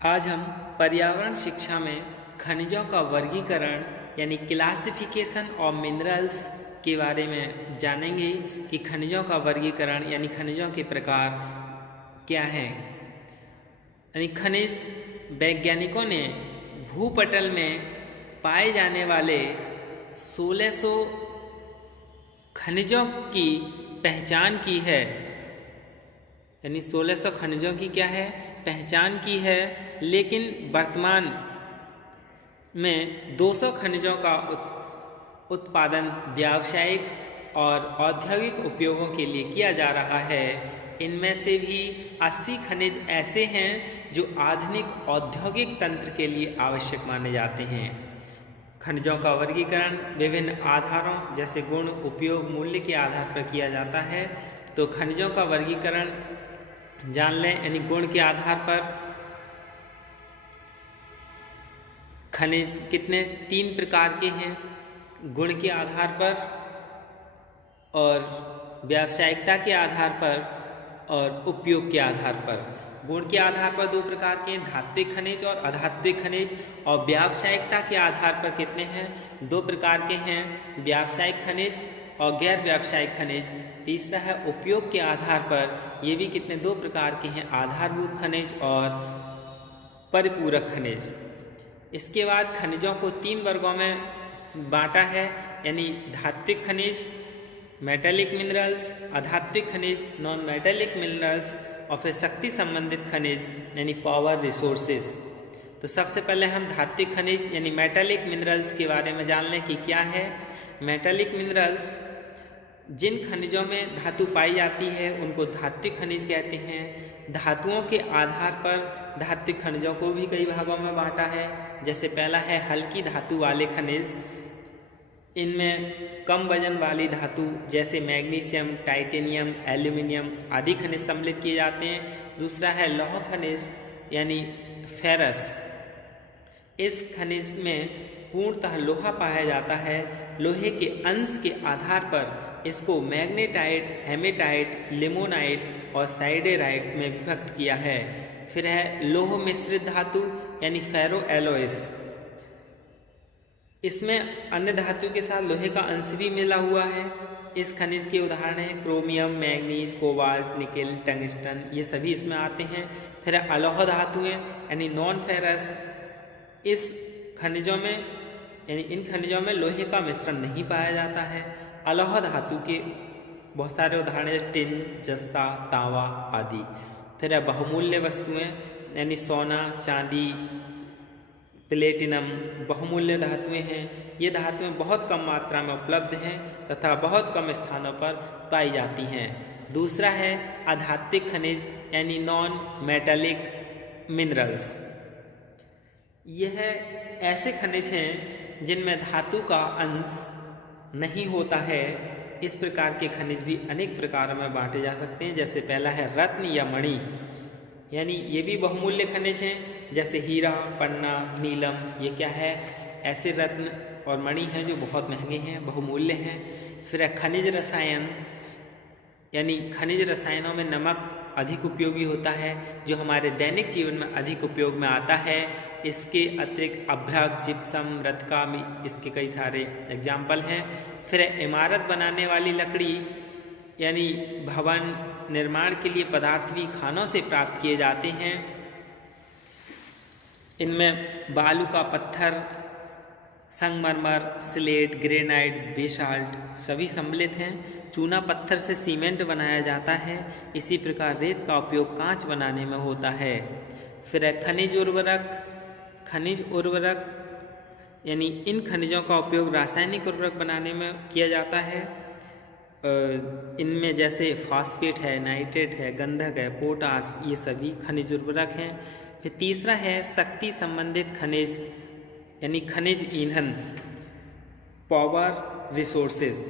आज हम पर्यावरण शिक्षा में खनिजों का वर्गीकरण यानी क्लासिफिकेशन ऑफ मिनरल्स के बारे में जानेंगे कि खनिजों का वर्गीकरण यानी खनिजों के प्रकार क्या हैं। यानी खनिज वैज्ञानिकों ने भूपटल में पाए जाने वाले 1600 खनिजों की पहचान की है। यानी 1600 खनिजों की क्या है, पहचान की है। लेकिन वर्तमान में 200 खनिजों का उत्पादन व्यावसायिक और औद्योगिक उपयोगों के लिए किया जा रहा है। इनमें से भी 80 खनिज ऐसे हैं जो आधुनिक औद्योगिक तंत्र के लिए आवश्यक माने जाते हैं। खनिजों का वर्गीकरण विभिन्न आधारों जैसे गुण, उपयोग, मूल्य के आधार पर किया जाता है। तो खनिजों का वर्गीकरण जान लें। यानी गुण के आधार पर खनिज कितने 3 प्रकार के हैं गुण के आधार पर, और व्यावसायिकता के आधार पर और उपयोग के आधार पर। गुण के आधार पर 2 प्रकार के हैं, धात्विक खनिज और अधात्विक खनिज। और व्यावसायिकता के आधार पर कितने हैं, 2 प्रकार के हैं, व्यावसायिक खनिज और गैर व्यावसायिक खनिज। तीसरा है उपयोग के आधार पर, ये भी कितने 2 प्रकार के हैं, आधारभूत खनिज और परिपूरक खनिज। इसके बाद खनिजों को 3 वर्गों में बांटा है। यानी धात्विक खनिज मेटेलिक मिनरल्स, अधात्विक खनिज नॉन मेटेलिक मिनरल्स, और फिर शक्ति संबंधित खनिज यानी पावर रिसोर्सेज। तो सबसे पहले हम धात्विक खनिज यानी मेटेलिक मिनरल्स के बारे में जान लें कि क्या है। मेटेलिक मिनरल्स जिन खनिजों में धातु पाई जाती है उनको धात्विक खनिज कहते हैं। धातुओं के आधार पर धात्विक खनिजों को भी कई भागों में बांटा है। जैसे पहला है हल्की धातु वाले खनिज, इनमें कम वजन वाली धातु जैसे मैग्नीशियम, टाइटेनियम, एल्यूमिनियम आदि खनिज सम्मिलित किए जाते हैं। दूसरा है लौह खनिज यानी फेरस, इस खनिज में पूर्णतः लोहा पाया जाता है। लोहे के अंश के आधार पर इसको मैग्नेटाइट, हेमेटाइट, लिमोनाइट और साइडेराइट में विभक्त किया है। फिर है लोह मिश्रित धातु यानी फेरो एलोइस, इसमें अन्य धातु के साथ लोहे का अंश भी मिला हुआ है। इस खनिज के उदाहरण हैं chromium, manganese, cobalt, nickel, tungsten, ये सभी इसमें आते हैं। फिर अलोह धातुएं यानी नॉन फेरस, इस खनिजों में यानी इन खनिजों में लोहे का मिश्रण नहीं पाया जाता है। अलोह धातु के बहुत सारे उदाहरण हैं टिन, जस्ता, तांबा आदि। फिर है बहुमूल्य वस्तुएं यानी सोना, चांदी, प्लेटिनम बहुमूल्य धातुएं हैं। ये धातुएं बहुत कम मात्रा में उपलब्ध हैं तथा बहुत कम स्थानों पर पाई जाती हैं। दूसरा है अधात्विक खनिज यानी नॉन मेटेलिक मिनरल्स। यह ऐसे खनिज हैं जिनमें धातु का अंश नहीं होता है। इस प्रकार के खनिज भी अनेक प्रकारों में बांटे जा सकते हैं। जैसे पहला है रत्न या मणि, यानी ये भी बहुमूल्य खनिज हैं। जैसे हीरा, पन्ना, नीलम, ये क्या है, ऐसे रत्न और मणि हैं जो बहुत महंगे हैं, बहुमूल्य हैं। फिर है खनिज रसायन, यानी खनिज रसायनों में नमक अधिक उपयोगी होता है जो हमारे दैनिक जीवन में अधिक उपयोग में आता है। इसके अतिरिक्त अभ्रक, जिप्सम, रत्का में इसके कई सारे एग्जाम्पल हैं। फिर इमारत बनाने वाली लकड़ी, यानी भवन निर्माण के लिए पदार्थ भी खानों से प्राप्त किए जाते हैं। इनमें बालू का पत्थर, संगमरमर, स्लेट, ग्रेनाइट, बेसाल्ट सभी सम्मिलित हैं। चूना पत्थर से सीमेंट बनाया जाता है। इसी प्रकार रेत का उपयोग कांच बनाने में होता है। फिर है खनिज उर्वरक। खनिज उर्वरक यानी इन खनिजों का उपयोग रासायनिक उर्वरक बनाने में किया जाता है। इनमें जैसे फॉस्फेट है, नाइट्रेट है, गंधक है, पोटास, ये सभी खनिज उर्वरक हैं। फिर तीसरा है शक्ति संबंधित खनिज यानी खनिज ईंधन, पावर रिसोर्सेज।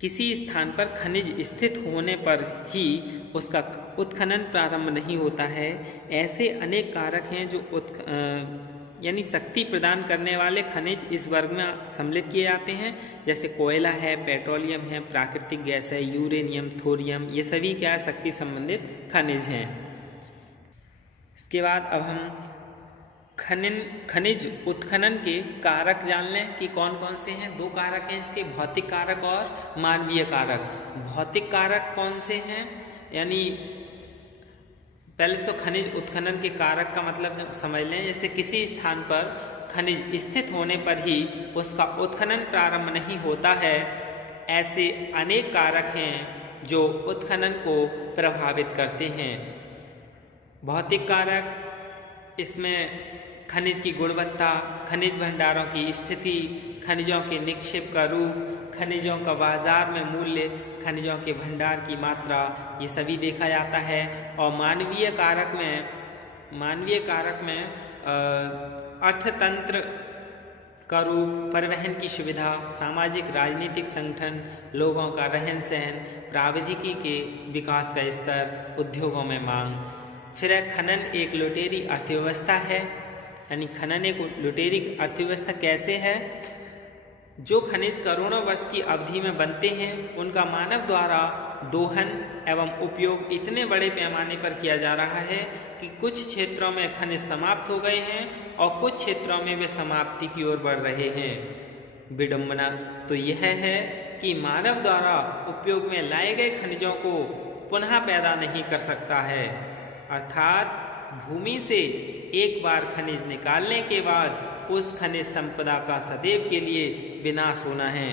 किसी स्थान पर खनिज स्थित होने पर ही उसका उत्खनन प्रारंभ नहीं होता है। ऐसे अनेक कारक हैं जो यानी शक्ति प्रदान करने वाले खनिज इस वर्ग में सम्मिलित किए जाते हैं। जैसे कोयला है, पेट्रोलियम है, प्राकृतिक गैस है, यूरेनियम, थोरियम, ये सभी क्या है, शक्ति संबंधित खनिज हैं। इसके बाद अब हम खनिज उत्खनन के कारक जान लें कि कौन कौन से हैं। दो कारक हैं इसके, भौतिक कारक और मानवीय कारक। भौतिक कारक कौन से हैं, यानी पहले तो खनिज उत्खनन के कारक का मतलब समझ लें। जैसे किसी स्थान पर खनिज स्थित होने पर ही उसका उत्खनन प्रारंभ नहीं होता है, ऐसे अनेक कारक हैं जो उत्खनन को प्रभावित करते हैं। भौतिक कारक, इसमें खनिज की गुणवत्ता, खनिज भंडारों की स्थिति, खनिजों के निक्षेप का रूप, खनिजों का बाजार में मूल्य, खनिजों के भंडार की मात्रा, ये सभी देखा जाता है। और मानवीय कारक में अर्थतंत्र का रूप, परिवहन की सुविधा, सामाजिक राजनीतिक संगठन, लोगों का रहन सहन, प्रौद्योगिकी के विकास का स्तर, उद्योगों में मांग। फिर खनन एक लुटेरी अर्थव्यवस्था है, यानी खनन एक लुटेरी अर्थव्यवस्था कैसे है। जो खनिज करोड़ों वर्ष की अवधि में बनते हैं उनका मानव द्वारा दोहन एवं उपयोग इतने बड़े पैमाने पर किया जा रहा है कि कुछ क्षेत्रों में खनिज समाप्त हो गए हैं और कुछ क्षेत्रों में वे समाप्ति की ओर बढ़ रहे हैं। विडंबना तो यह है कि मानव द्वारा उपयोग में लाए गए खनिजों को पुनः पैदा नहीं कर सकता है, अर्थात भूमि से एक बार खनिज निकालने के बाद उस खनिज संपदा का सदैव के लिए विनाश होना है।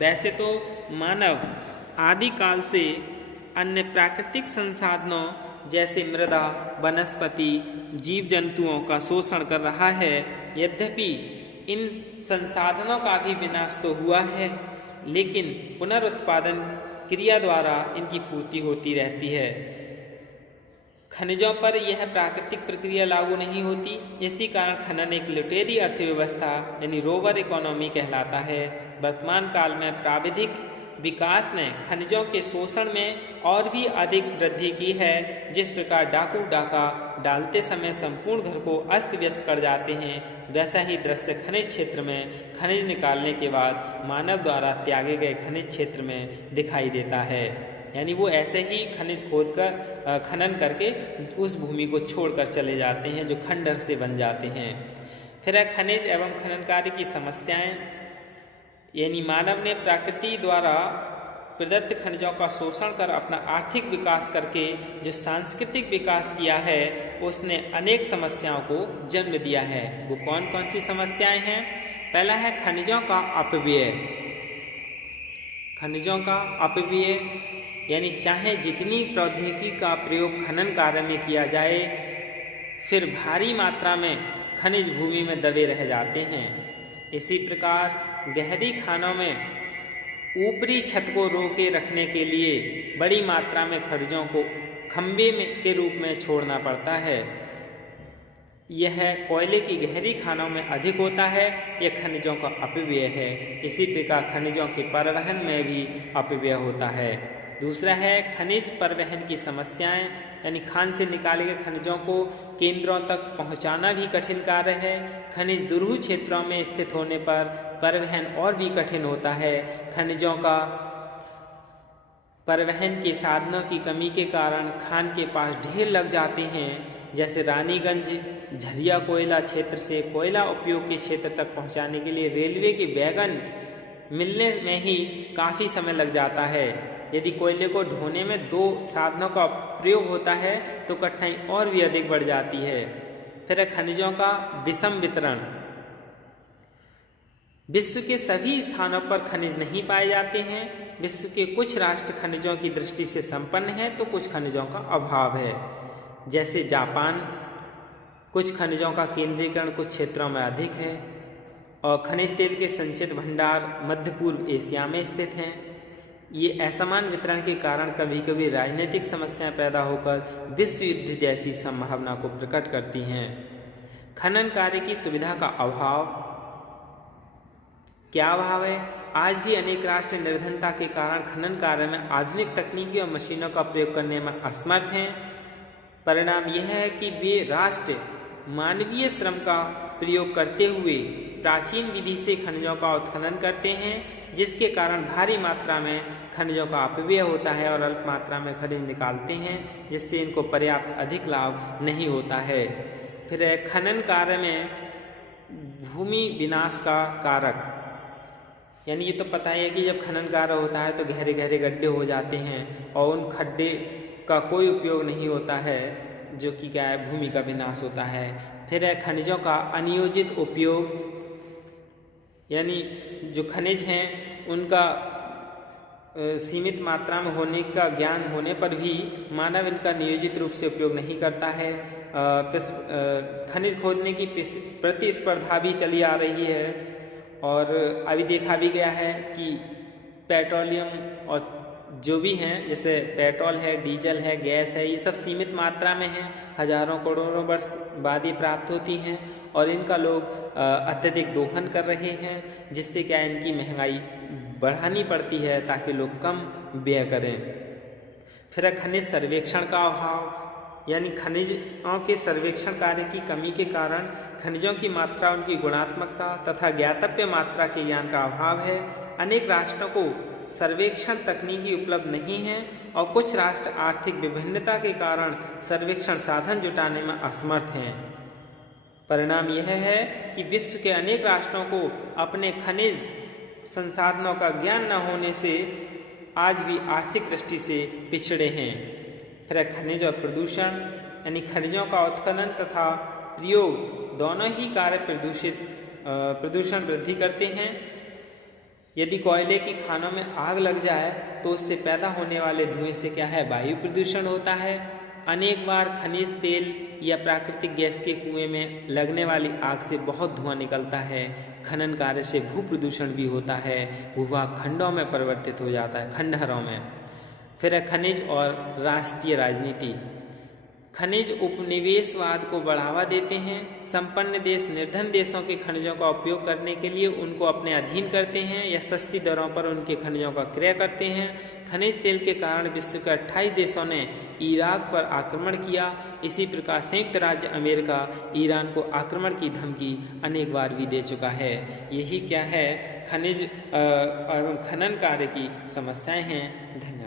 वैसे तो मानव आदिकाल से अन्य प्राकृतिक संसाधनों जैसे मृदा, वनस्पति, जीव जंतुओं का शोषण कर रहा है। यद्यपि इन संसाधनों का भी विनाश तो हुआ है, लेकिन पुनरुत्पादन क्रिया द्वारा इनकी पूर्ति होती रहती है। खनिजों पर यह प्राकृतिक प्रक्रिया लागू नहीं होती, इसी कारण खनन एक लुटेरी अर्थव्यवस्था यानी रोबर इकोनॉमी कहलाता है। वर्तमान काल में प्राविधिक विकास ने खनिजों के शोषण में और भी अधिक वृद्धि की है। जिस प्रकार डाकू डाका डालते समय संपूर्ण घर को अस्त व्यस्त कर जाते हैं, वैसा ही दृश्य खनिज क्षेत्र में खनिज निकालने के बाद मानव द्वारा त्यागे गए खनिज क्षेत्र में दिखाई देता है। यानी वो ऐसे ही खनिज खोदकर खनन करके उस भूमि को छोड़कर चले जाते हैं, जो खंडहर से बन जाते हैं। फिर खनिज एवं खनन कार्य की समस्याएं, यानी मानव ने प्रकृति द्वारा प्रदत्त खनिजों का शोषण कर अपना आर्थिक विकास करके जो सांस्कृतिक विकास किया है, उसने अनेक समस्याओं को जन्म दिया है। वो कौन कौन सी समस्याएं हैं? पहला है खनिजों का अपव्यय। खनिजों का अपव्यय यानी चाहे जितनी प्रौद्योगिकी का प्रयोग खनन कार्य में किया जाए, फिर भारी मात्रा में खनिज भूमि में दबे रह जाते हैं। इसी प्रकार गहरी खानों में ऊपरी छत को रोके रखने के लिए बड़ी मात्रा में खनिजों को खंभे के रूप में छोड़ना पड़ता है। यह कोयले की गहरी खानों में अधिक होता है। यह खनिजों का अपव्यय है। इसी प्रकार खनिजों के परिवहन में भी अपव्यय होता है। दूसरा है खनिज परिवहन की समस्याएं, यानी खान से निकाले गए खनिजों को केंद्रों तक पहुंचाना भी कठिन कार्य है। खनिज दुर्गम क्षेत्रों में स्थित होने पर परिवहन और भी कठिन होता है। खनिजों का परिवहन के साधनों की कमी के कारण खान के पास ढेर लग जाते हैं। जैसे रानीगंज झरिया कोयला क्षेत्र से कोयला उपयोग के क्षेत्र तक पहुंचाने के लिए रेलवे के वैगन मिलने में ही काफ़ी समय लग जाता है। यदि कोयले को ढोने में 2 साधनों का प्रयोग होता है तो कठिनाई और भी अधिक बढ़ जाती है। फिर खनिजों का विषम वितरण। विश्व के सभी स्थानों पर खनिज नहीं पाए जाते हैं। विश्व के कुछ राष्ट्र खनिजों की दृष्टि से संपन्न हैं तो कुछ खनिजों का अभाव है। जैसे जापान, कुछ खनिजों का केंद्रीकरण कुछ क्षेत्रों में अधिक है और खनिज तेल के संचित भंडार मध्य पूर्व एशिया में स्थित हैं। ये असमान वितरण के कारण कभी कभी राजनीतिक समस्याएं पैदा होकर विश्व युद्ध जैसी संभावना को प्रकट करती हैं। खनन कार्य की सुविधा का अभाव। क्या अभाव है? आज भी अनेक राष्ट्र निर्धनता के कारण खनन कार्य में आधुनिक तकनीकी और मशीनों का प्रयोग करने में असमर्थ हैं। परिणाम यह है कि वे राष्ट्र मानवीय श्रम का प्रयोग करते हुए प्राचीन विधि से खनिजों का उत्खनन करते हैं, जिसके कारण भारी मात्रा में खनिजों का अपव्यय होता है और अल्प मात्रा में खनिज निकालते हैं, जिससे इनको पर्याप्त अधिक लाभ नहीं होता है। फिर है खनन कार्य में भूमि विनाश का कारक, यानी ये तो पता ही है कि जब खनन कार्य होता है तो गहरे गहरे गड्ढे हो जाते हैं और उन खड्डे का कोई उपयोग नहीं होता है, जो कि क्या है, भूमि का विनाश होता है। फिर है खनिजों का अनियोजित उपयोग, यानी जो खनिज हैं उनका सीमित मात्रा में होने का ज्ञान होने पर भी मानव इनका नियोजित रूप से उपयोग नहीं करता है। खनिज खोदने की प्रतिस्पर्धा भी चली आ रही है और अभी देखा भी गया है कि पेट्रोलियम और जो भी हैं, जैसे पेट्रोल है, डीजल है, गैस है, ये सब सीमित मात्रा में हैं, हजारों करोड़ों वर्ष बाद ही प्राप्त होती हैं और इनका लोग अत्यधिक दोहन कर रहे हैं, जिससे क्या इनकी महंगाई बढ़ानी पड़ती है ताकि लोग कम व्यय करें। फिर खनिज सर्वेक्षण का अभाव, यानी खनिजों के सर्वेक्षण कार्य की कमी के कारण खनिजों की मात्रा, उनकी गुणात्मकता तथा ज्ञातव्य मात्रा के ज्ञान का अभाव है। अनेक राष्ट्रों को सर्वेक्षण तकनीकी उपलब्ध नहीं है और कुछ राष्ट्र आर्थिक विभिन्नता के कारण सर्वेक्षण साधन जुटाने में असमर्थ हैं। परिणाम यह है कि विश्व के अनेक राष्ट्रों को अपने खनिज संसाधनों का ज्ञान न होने से आज भी आर्थिक दृष्टि से पिछड़े हैं। फिर खनिज और प्रदूषण, यानी खनिजों का उत्खनन तथा प्रयोग दोनों ही कार्य प्रदूषण वृद्धि करते हैं। यदि कोयले की खानों में आग लग जाए तो उससे पैदा होने वाले धुएं से क्या है, वायु प्रदूषण होता है। अनेक बार खनिज तेल या प्राकृतिक गैस के कुएं में लगने वाली आग से बहुत धुआं निकलता है। खनन कार्य से भू प्रदूषण भी होता है, भूभाग खंडों में परिवर्तित हो जाता है, खंडहरों में। फिर खनिज और राष्ट्रीय राजनीति। खनिज उपनिवेशवाद को बढ़ावा देते हैं। संपन्न देश निर्धन देशों के खनिजों का उपयोग करने के लिए उनको अपने अधीन करते हैं या सस्ती दरों पर उनके खनिजों का क्रय करते हैं। खनिज तेल के कारण विश्व के 28 देशों ने इराक पर आक्रमण किया। इसी प्रकार संयुक्त राज्य अमेरिका ईरान को आक्रमण की धमकी अनेक बार भी दे चुका है। यही क्या है, खनिज एवं खनन कार्य की समस्याएं हैं। धन्यवाद।